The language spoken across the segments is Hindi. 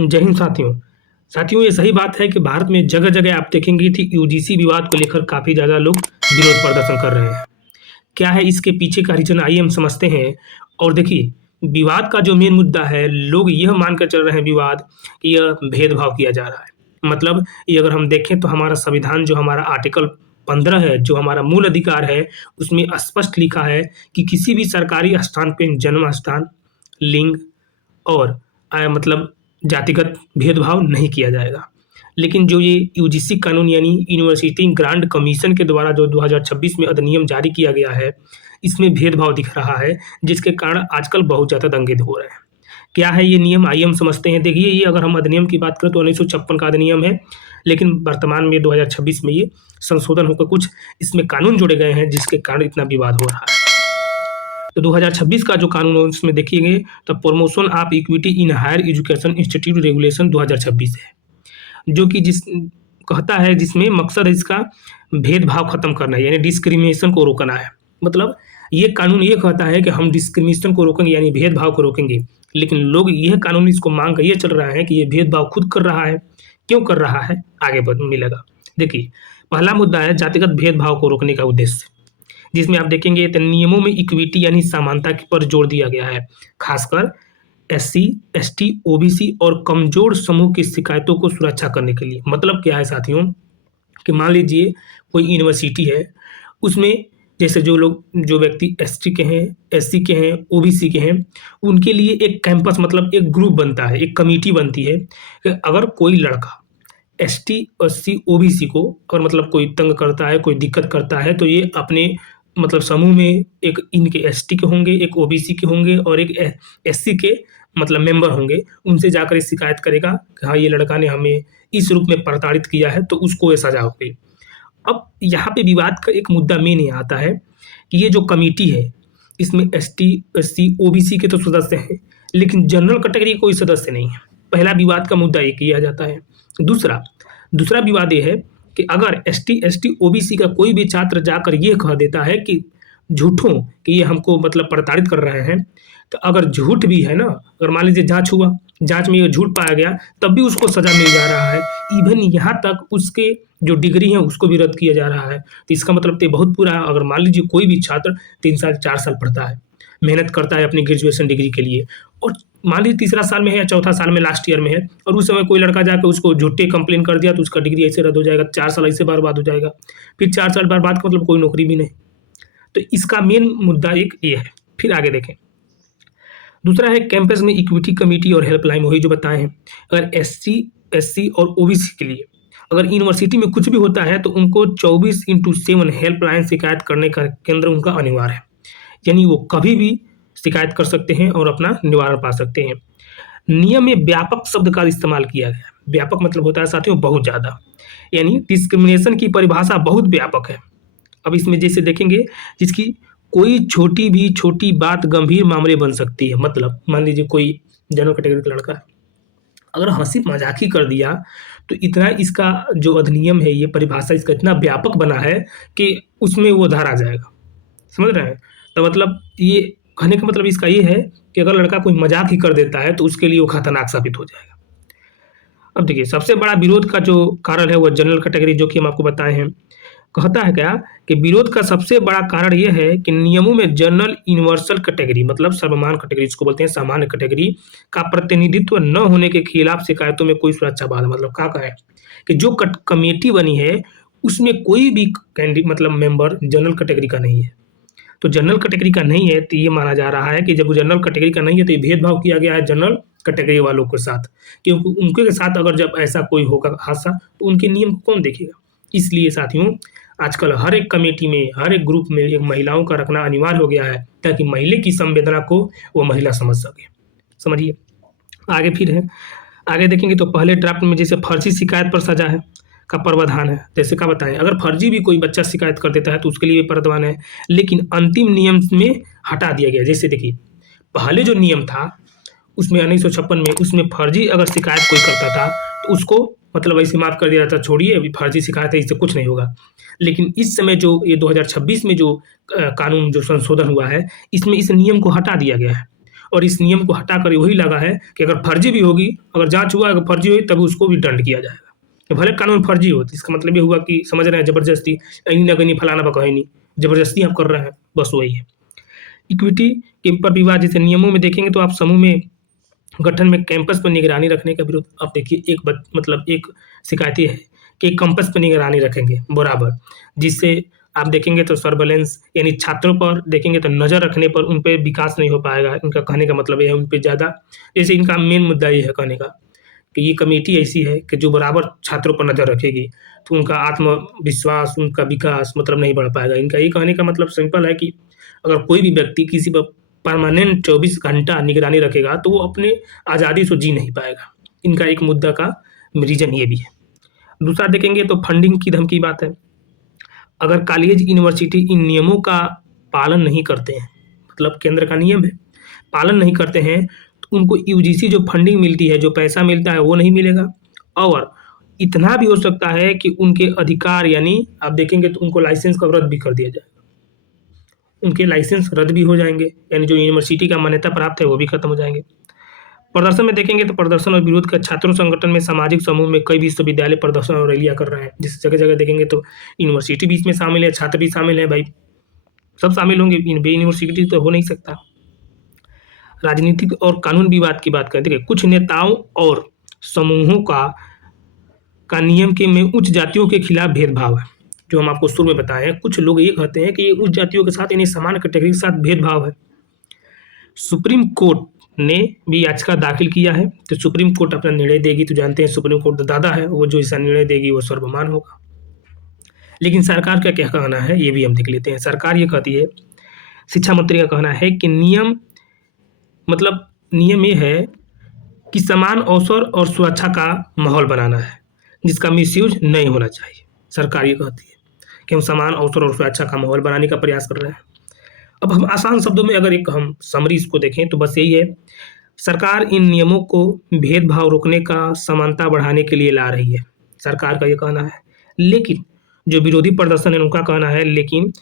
जय हिंद साथियों। साथियों, ये सही बात है कि भारत में जगह-जगह आप देखेंगे कि यूजीसी विवाद को लेकर काफ़ी ज़्यादा लोग विरोध प्रदर्शन कर रहे हैं। क्या है इसके पीछे का रीज़न, आइए हम समझते हैं। और देखिए, विवाद का जो मेन मुद्दा है, लोग यह मानकर चल रहे हैं विवाद कि यह भेदभाव किया जा रहा है। मतलब ये अगर हम देखें तो हमारा संविधान, जो हमारा आर्टिकल 15 है, जो हमारा मूल अधिकार है, उसमें स्पष्ट लिखा है कि किसी भी सरकारी स्थान पे जन्म स्थान, लिंग और मतलब जातिगत भेदभाव नहीं किया जाएगा। लेकिन जो ये यूजीसी कानून यानी यूनिवर्सिटी ग्रांट कमीशन के द्वारा जो 2026 में अधिनियम जारी किया गया है, इसमें भेदभाव दिख रहा है, जिसके कारण आजकल बहुत ज़्यादा दंगे हो रहे हैं। क्या है ये नियम, आइए हम समझते हैं। देखिए, ये अगर हम अधिनियम की बात करें तो 1956 का अधिनियम है, लेकिन वर्तमान में 2026 में ये संशोधन होकर कुछ इसमें कानून जोड़े गए हैं, जिसके कारण इतना विवाद हो रहा है। तो 2026 का जो कानून है उसमें देखिएगा तो promotion of equity in higher education institute regulation 2026 है, जो कि कहता है, जिसमें मकसद है इसका भेदभाव खत्म करना है, यानी डिस्क्रिमिनेशन को रोकना है। मतलब ये कानून ये कहता है कि हम डिस्क्रिमिनेशन को रोकेंगे, यानी भेदभाव को रोकेंगे। लेकिन लोग यह कानून इसको मांग कर ये चल रहा है कि ये भेदभाव खुद कर रहा है। क्यों कर रहा है, आगे मिलेगा। देखिए, पहला मुद्दा है जातिगत भेदभाव को रोकने का उद्देश्य, जिसमें आप देखेंगे तो नियमों में इक्विटी यानी समानता पर जोर दिया गया है, खासकर एससी, एसटी, ओबीसी और कमजोर समूह की शिकायतों को सुरक्षा करने के लिए। मतलब क्या है साथियों, कि मान लीजिए कोई यूनिवर्सिटी है, उसमें जैसे जो व्यक्ति एसटी के हैं, एससी के हैं, ओबीसी के हैं, उनके लिए एक कैंपस मतलब एक ग्रुप बनता है, एक कमेटी बनती है कि अगर कोई लड़का एसटी, एससी, ओबीसी को अगर मतलब कोई तंग करता है, कोई दिक्कत करता है, तो ये अपने मतलब समूह में एक इनके एसटी के होंगे, एक ओबीसी के होंगे और एक एससी के मतलब मेंबर होंगे। उनसे जाकर ये शिकायत करेगा कि हाँ, ये लड़का ने हमें इस रूप में प्रताड़ित किया है, तो उसको ये सजा होगी। अब यहाँ पे विवाद का एक मुद्दा मेन ये आता है कि ये जो कमेटी है, इसमें एसटी, एससी, ओबीसी के तो सदस्य हैं, लेकिन जनरल कैटेगरी कोई सदस्य नहीं है। पहला विवाद का मुद्दा ये किया जाता है। दूसरा विवाद ये है कि अगर एसटी, एसटी, ओबीसी का कोई भी छात्र जाकर ये कह देता है कि झूठों कि ये हमको मतलब प्रताड़ित कर रहे हैं, तो अगर झूठ भी है ना, अगर मान लीजिए जाँच हुआ, जाँच में ये झूठ पाया गया, तब भी उसको सज़ा मिल जा रहा है। इवन यहाँ तक उसके जो डिग्री है उसको भी रद्द किया जा रहा है। तो इसका मतलब तो बहुत बुरा है। अगर मान लीजिए कोई भी छात्र 3 साल 4 साल पढ़ता है, मेहनत करता है अपनी ग्रेजुएशन डिग्री के लिए, और मान लीजिए तीसरा साल में है या चौथा साल में लास्ट ईयर में है, और उस समय कोई लड़का जाकर उसको झूठे कंप्लेन कर दिया, तो उसका डिग्री ऐसे रद्द हो जाएगा, 4 साल ऐसे बर्बाद हो जाएगा। फिर 4 साल बर्बाद का मतलब कोई नौकरी भी नहीं। तो इसका मेन मुद्दा एक ये है। फिर आगे देखें, दूसरा है कैंपस में इक्विटी कमेटी और हेल्पलाइन, वही जो बताए हैं। अगर एससी, एससी और ओबीसी के लिए अगर यूनिवर्सिटी में कुछ भी होता है तो उनको 24/7 हेल्पलाइन शिकायत करने का केंद्र उनका अनिवार्य है, यानी वो कभी भी शिकायत कर सकते हैं और अपना निवारण पा सकते हैं। नियम में व्यापक शब्द का इस्तेमाल किया गया है। व्यापक मतलब होता है साथियों बहुत ज़्यादा, यानी डिस्क्रिमिनेशन की परिभाषा बहुत व्यापक है। अब इसमें जैसे देखेंगे, जिसकी कोई छोटी बात गंभीर मामले बन सकती है। मतलब मान लीजिए कोई जनरल कैटेगरी का लड़का है, अगर हंसी मजाक ही कर दिया, तो इतना इसका जो अधिनियम है, ये परिभाषा इसका इतना व्यापक बना है कि उसमें वो धारा जाएगा। समझ रहे हैं? तो मतलब ये कहने का मतलब इसका ये है कि अगर लड़का कोई मजाक ही कर देता है तो उसके लिए वो खतरनाक साबित हो जाएगा। अब देखिए, सबसे बड़ा विरोध का जो कारण है वो जनरल कैटेगरी, जो कि हम आपको बताए हैं। कहता है क्या कि विरोध का सबसे बड़ा कारण ये है कि नियमों में जनरल यूनिवर्सल कैटेगरी मतलब सर्वमान्य कैटेगरी, जिसको बोलते हैं सामान्य कैटेगरी, का प्रतिनिधित्व न होने के खिलाफ शिकायतों में कोई सुरक्षा बाधा। मतलब क्या कहें कि जो कमेटी बनी है उसमें कोई भी कैंडिडेट मतलब मेंबर जनरल कैटेगरी का नहीं है। तो जनरल कैटेगरी का नहीं है तो ये माना जा रहा है कि जब वो जनरल कैटेगरी का नहीं है तो ये भेदभाव किया गया है जनरल कैटेगरी वालों के साथ, क्योंकि उनके साथ अगर जब ऐसा कोई होगा हादसा तो उनके नियम को कौन देखेगा। इसलिए साथियों, आजकल हर एक कमेटी में, हर एक ग्रुप में एक महिलाओं का रखना अनिवार्य हो गया है, ताकि महिला की संवेदना को वो महिला समझ सके। समझिए, आगे फिर है, आगे देखेंगे तो पहले ड्राफ्ट में जैसे फर्जी शिकायत पर सजा है का प्रावधान है। जैसे क्या बताएं, अगर फर्जी भी कोई बच्चा शिकायत कर देता है तो उसके लिए प्रावधान है, लेकिन अंतिम नियम में हटा दिया गया। जैसे देखिए, पहले जो नियम था उसमें 1956 में, उसमें फर्जी अगर शिकायत कोई करता था तो उसको मतलब ऐसे माफ़ कर दिया जाता, छोड़िए अभी फर्जी शिकायत है, इससे कुछ नहीं होगा। लेकिन इस समय जो ये 2026 में जो कानून जो संशोधन हुआ है, इसमें इस नियम को हटा दिया गया है और इस नियम को हटाकर वही लगा है कि अगर फर्जी भी होगी, अगर जाँच हुआ अगर फर्जी हुई तब उसको भी दंड किया जाएगा। तो भले कानून फर्जी हो, तो इसका मतलब ये हुआ कि समझ रहे हैं ज़बरदस्ती, कहीं न कहीं फलाना बकही नहीं, ज़बरदस्ती आप कर रहे हैं, बस वही है। इक्विटी के पर विवाद जैसे नियमों में देखेंगे तो आप समूह में गठन में कैंपस पर निगरानी रखने का विरोध आप देखिए एक शिकायत ये है कि एक कैंपस पर निगरानी रखेंगे बराबर, जिससे आप देखेंगे तो सर्वेलेंस यानी छात्रों पर देखेंगे तो नज़र रखने पर उन पे विकास नहीं हो पाएगा। इनका कहने का मतलब ये है उन पे ज़्यादा जैसे इनका मेन मुद्दा ये है कहने का कि ये कमेटी ऐसी है कि जो बराबर छात्रों पर नज़र रखेगी, तो उनका आत्मविश्वास, उनका विकास मतलब नहीं बढ़ पाएगा। इनका ये कहने का मतलब सिंपल है कि अगर कोई भी व्यक्ति किसी पर परमानेंट 24 घंटा निगरानी रखेगा, तो वो अपने आज़ादी से जी नहीं पाएगा। इनका एक मुद्दा का रीज़न ये भी है। दूसरा देखेंगे तो फंडिंग की धमकी बात है। अगर कॉलेज, यूनिवर्सिटी इन नियमों का पालन नहीं करते हैं, मतलब केंद्र का नियम है, पालन नहीं करते हैं, तो उनको यूजीसी जो फंडिंग मिलती है, जो पैसा मिलता है, वो नहीं मिलेगा। और इतना भी हो सकता है कि उनके अधिकार यानी आप देखेंगे तो उनको लाइसेंस का रद्द भी कर दिया जाएगा। उनके लाइसेंस रद्द भी हो जाएँगे, यानी जो यूनिवर्सिटी का मान्यता प्राप्त है, वो भी खत्म हो जाएँगे। प्रदर्शन में देखेंगे तो प्रदर्शन और विरोध का छात्रों संगठन में सामाजिक समूह में कई विश्वविद्यालय प्रदर्शन और रैलियाँ कर रहे हैं। जिस जगह-जगह देखेंगे तो यूनिवर्सिटी भी इसमें शामिल है, छात्र भी शामिल हैं भाई, सब शामिल होंगे, यूनिवर्सिटी तो हो नहीं सकता। राजनीतिक और कानून विवाद की बात करें, देखिए कुछ नेताओं और समूहों का नियम के में उच्च जातियों के खिलाफ भेदभाव है, जो हम आपको शुरू में बताए हैं। कुछ लोग ये कहते हैं कि ये उच्च जातियों के साथ यानी समान कैटेगरी के साथ भेदभाव है। सुप्रीम कोर्ट ने भी याचिका दाखिल किया है, तो सुप्रीम कोर्ट अपना निर्णय देगी, तो जानते हैं सुप्रीम कोर्ट तो दादा है, वो जो ऐसा निर्णय देगी वो सर्वमान्य होगा। लेकिन सरकार का क्या कहना है, ये भी हम देख लेते हैं। सरकार ये कहती है, शिक्षा मंत्री का कहना है कि नियम ये है कि समान अवसर और सुरक्षा का माहौल बनाना है, जिसका मिसयूज नहीं होना चाहिए। सरकार ये कहती है कि हम समान अवसर और सुरक्षा का माहौल बनाने का प्रयास कर रहे हैं। अब हम आसान शब्दों में अगर एक हम समरी इसको देखें तो बस यही है, सरकार इन नियमों को भेदभाव रोकने का, समानता बढ़ाने के लिए ला रही है, सरकार का ये कहना है। लेकिन जो विरोधी प्रदर्शन है उनका कहना है, लेकिन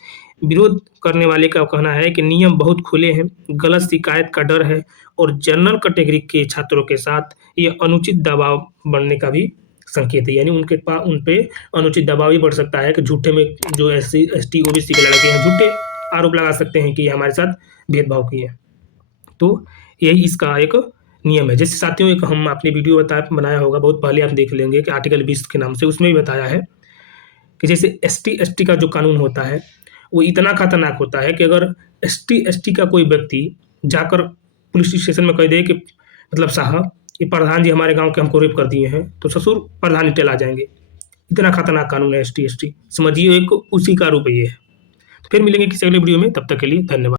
विरोध करने वाले का कहना है कि नियम बहुत खुले हैं, गलत शिकायत का डर है और जनरल कैटेगरी के छात्रों के साथ ये अनुचित दबाव बढ़ने का भी संकेत है, यानी उन पे अनुचित दबाव भी बढ़ सकता है कि झूठे में जो SC, ST, OBC के लड़के हैं झूठे आरोप लगा सकते हैं कि ये हमारे साथ भेदभाव किए। तो यही इसका एक नियम है। जैसे साथियों एक हम आपने वीडियो बनाया होगा बहुत पहले, आप देख लेंगे कि आर्टिकल 20 के नाम से, उसमें भी बताया है कि जैसे ST, ST का जो कानून होता है वो इतना खतरनाक होता है कि अगर ST, ST का कोई व्यक्ति जाकर पुलिस स्टेशन में कह दे कि मतलब साहब ये प्रधान जी हमारे गाँव के हमको रेप कर दिए हैं, तो ससुर प्रधान टेल आ जाएंगे। इतना खतरनाक कानून है ST, ST, समझिए एक उसी का रूप ये है। फिर मिलेंगे किसी अगले वीडियो में, तब तक के लिए धन्यवाद।